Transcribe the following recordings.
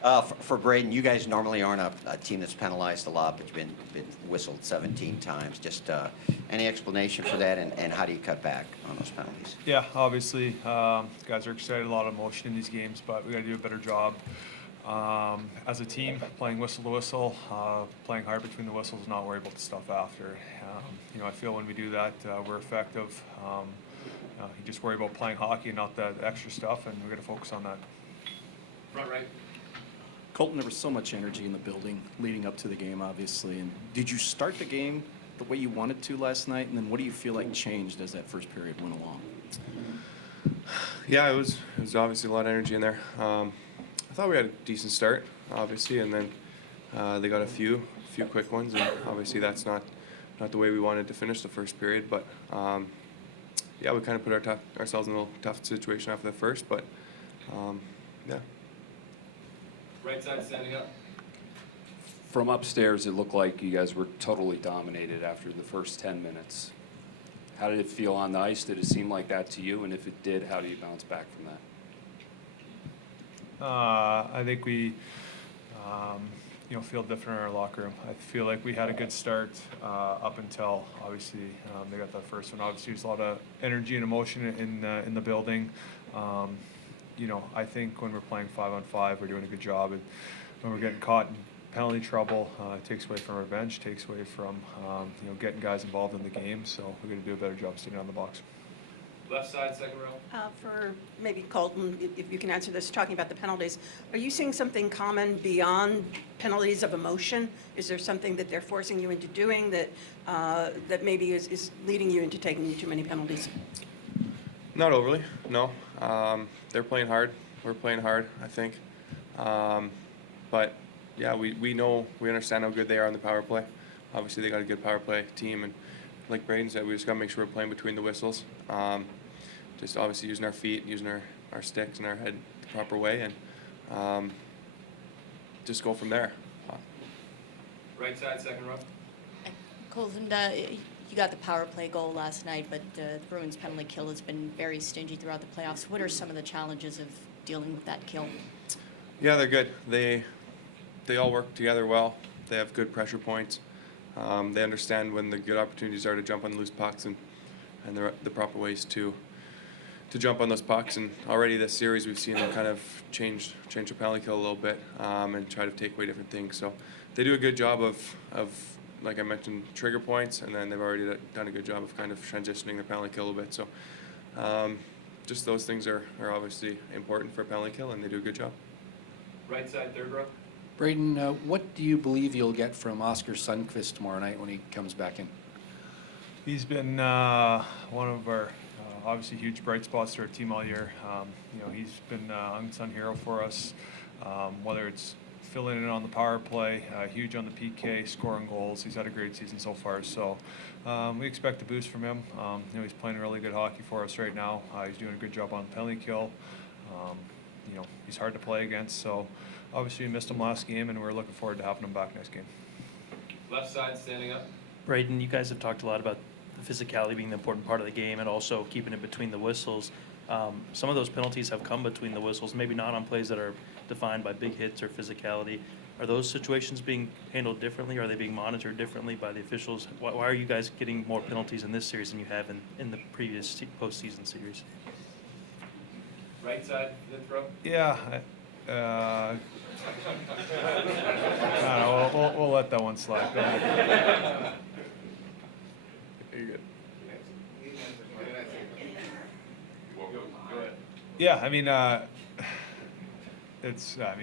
For Braden, you guys normally aren't a team that's penalized a lot, but you've been whistled 17 times. Just any explanation for that, and how do you cut back on those penalties? Yeah, obviously, guys are excited, a lot of emotion in these games, but we got to do a better job as a team, playing whistle to whistle, playing hard between the whistles, not worry about the stuff after. I feel when we do that, we're effective. You just worry about playing hockey, not that extra stuff, and we're going to focus on that. Front right. Colton, there was so much energy in the building leading up to the game, obviously. And did you start the game the way you wanted to last night? And then what do you feel like changed as that first period went along? Yeah, it was obviously a lot of energy in there. I thought we had a decent start, obviously, and then they got a few quick ones, and obviously that's not the way we wanted to finish the first period. But yeah, we kind of put ourselves in a little tough situation after the first, but yeah. Right side standing up. From upstairs, it looked like you guys were totally dominated after the first 10 minutes. How did it feel on the ice? Did it seem like that to you? And if it did, how do you bounce back from that? I think we, feel different in our locker room. I feel like we had a good start up until obviously they got that first one. Obviously, there's a lot of energy and emotion in the building. I think when we're playing 5-on-5, we're doing a good job. And when we're getting caught in penalty trouble, it takes away from our bench, takes away from getting guys involved in the game. So we're going to do a better job sitting on the box. Left side, second row. For maybe Colton, if you can answer this, talking about the penalties, are you seeing something common beyond penalties of emotion? Is there something that they're forcing you into doing that maybe is leading you into taking too many penalties? Not overly, no. They're playing hard. We're playing hard, I think. But yeah, we know, we understand how good they are on the power play. Obviously, they got a good power play team, and like Braden said, we just got to make sure we're playing between the whistles. Just obviously using our feet, using our sticks and our head the proper way, and just go from there. Right side, second row. Colton, you got the power play goal last night, but the Bruins penalty kill has been very stingy throughout the playoffs. What are some of the challenges of dealing with that kill? Yeah, they're good. They all work together well. They have good pressure points. They understand when the good opportunities are to jump on loose pucks and the proper ways to jump on those pucks. And already this series we've seen them kind of change the penalty kill a little bit and try to take away different things. So they do a good job of like I mentioned, trigger points, and then they've already done a good job of kind of transitioning the penalty kill a little bit. So just those things are obviously important for a penalty kill, and they do a good job. Right side, third row. Braden, what do you believe you'll get from Oscar Sundqvist tomorrow night when he comes back in? He's been one of our obviously huge bright spots to our team all year. He's been an unsung hero for us, whether it's filling in on the power play, huge on the PK, scoring goals. He's had a great season so far. So we expect a boost from him. He's playing really good hockey for us right now. He's doing a good job on the penalty kill. He's hard to play against. So obviously we missed him last game, and we're looking forward to having him back next game. Left side, standing up. Braden, you guys have talked a lot about the physicality being the important part of the game and also keeping it between the whistles. Some of those penalties have come between the whistles, maybe not on plays that are defined by big hits or physicality. Are those situations being handled differently? Are they being monitored differently by the officials? Why are you guys getting more penalties in this series than you have in the previous postseason series? Right side, fifth row. Yeah. I don't know, we'll let that one slide. Go ahead. You're good. Go ahead. Yeah,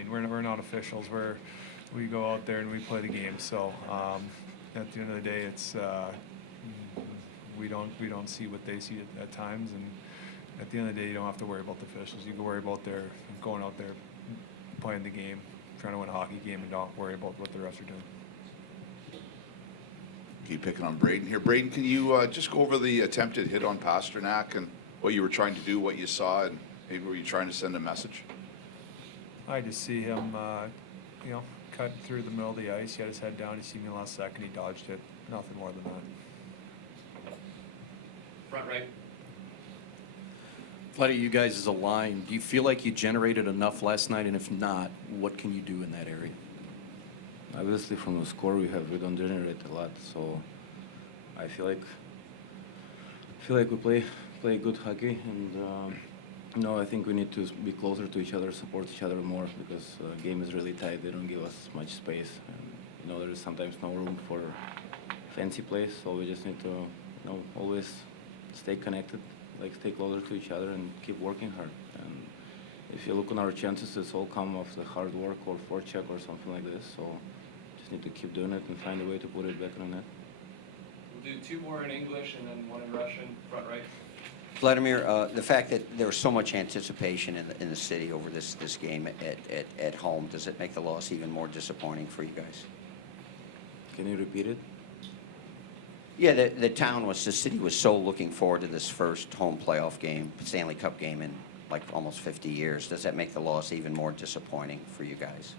we're not officials. We go out there and we play the game. So at the end of the day, it's we don't see what they see at times, and at the end of the day, you don't have to worry about the officials. You can worry about going out there, playing the game, trying to win a hockey game, and not worry about what the refs are doing. Keep picking on Braden here. Braden, can you just go over the attempted hit on Pasternak and what you were trying to do, what you saw, and maybe were you trying to send a message? I just see him, cut through the middle of the ice. He had his head down. He seen me last second. He dodged it. Nothing more than that. Front right. Vladdy, you guys as a line, do you feel like you generated enough last night? And if not, what can you do in that area? Obviously, from the score we don't generate a lot, so I feel like we play good hockey, and no, I think we need to be closer to each other, support each other more, because game is really tight. They don't give us much space, and there is sometimes no room for fancy plays. So we just need to always stay connected, like stay closer to each other, and keep working hard. And if you look on our chances, it's all come off the hard work or forecheck or something like this. So just need to keep doing it and find a way to put it back on net. We'll do 2 more in English and then 1 in Russian, front right. Vladimir, the fact that there was so much anticipation in the city over this game at home, does it make the loss even more disappointing for you guys? Can you repeat it? Yeah, the city was so looking forward to this first home playoff game, Stanley Cup game in like almost 50 years. Does that make the loss even more disappointing for you guys?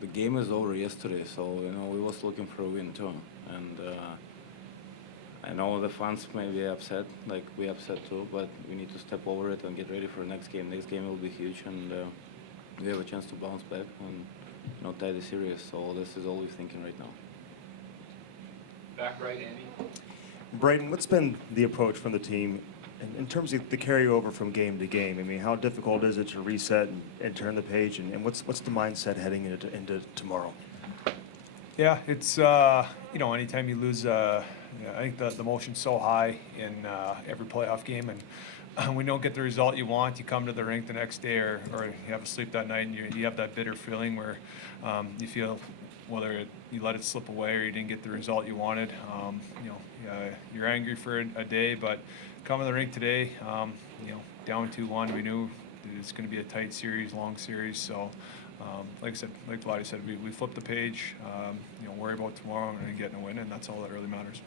The game is over yesterday, so we was looking for a win too, and I know the fans may be upset, like we upset too, but we need to step over it and get ready for the next game. Next game will be huge, and we have a chance to bounce back and tie the series. So this is all we're thinking right now. Back right, Andy. Brayden, what's been the approach from the team in terms of the carryover from game to game? I mean, how difficult is it to reset and turn the page, and what's the mindset heading into tomorrow? Yeah, it's, anytime you lose, I think the emotion's so high in every playoff game, and when you don't get the result you want, you come to the rink the next day or you have to sleep that night, and you have that bitter feeling where you feel whether you let it slip away or you didn't get the result you wanted. You're angry for a day, but coming to the rink today, down 2-1, we knew that it's going to be a tight series, long series, so like Vladdy said, we flipped the page, worry about tomorrow and getting a win, and that's all that really matters.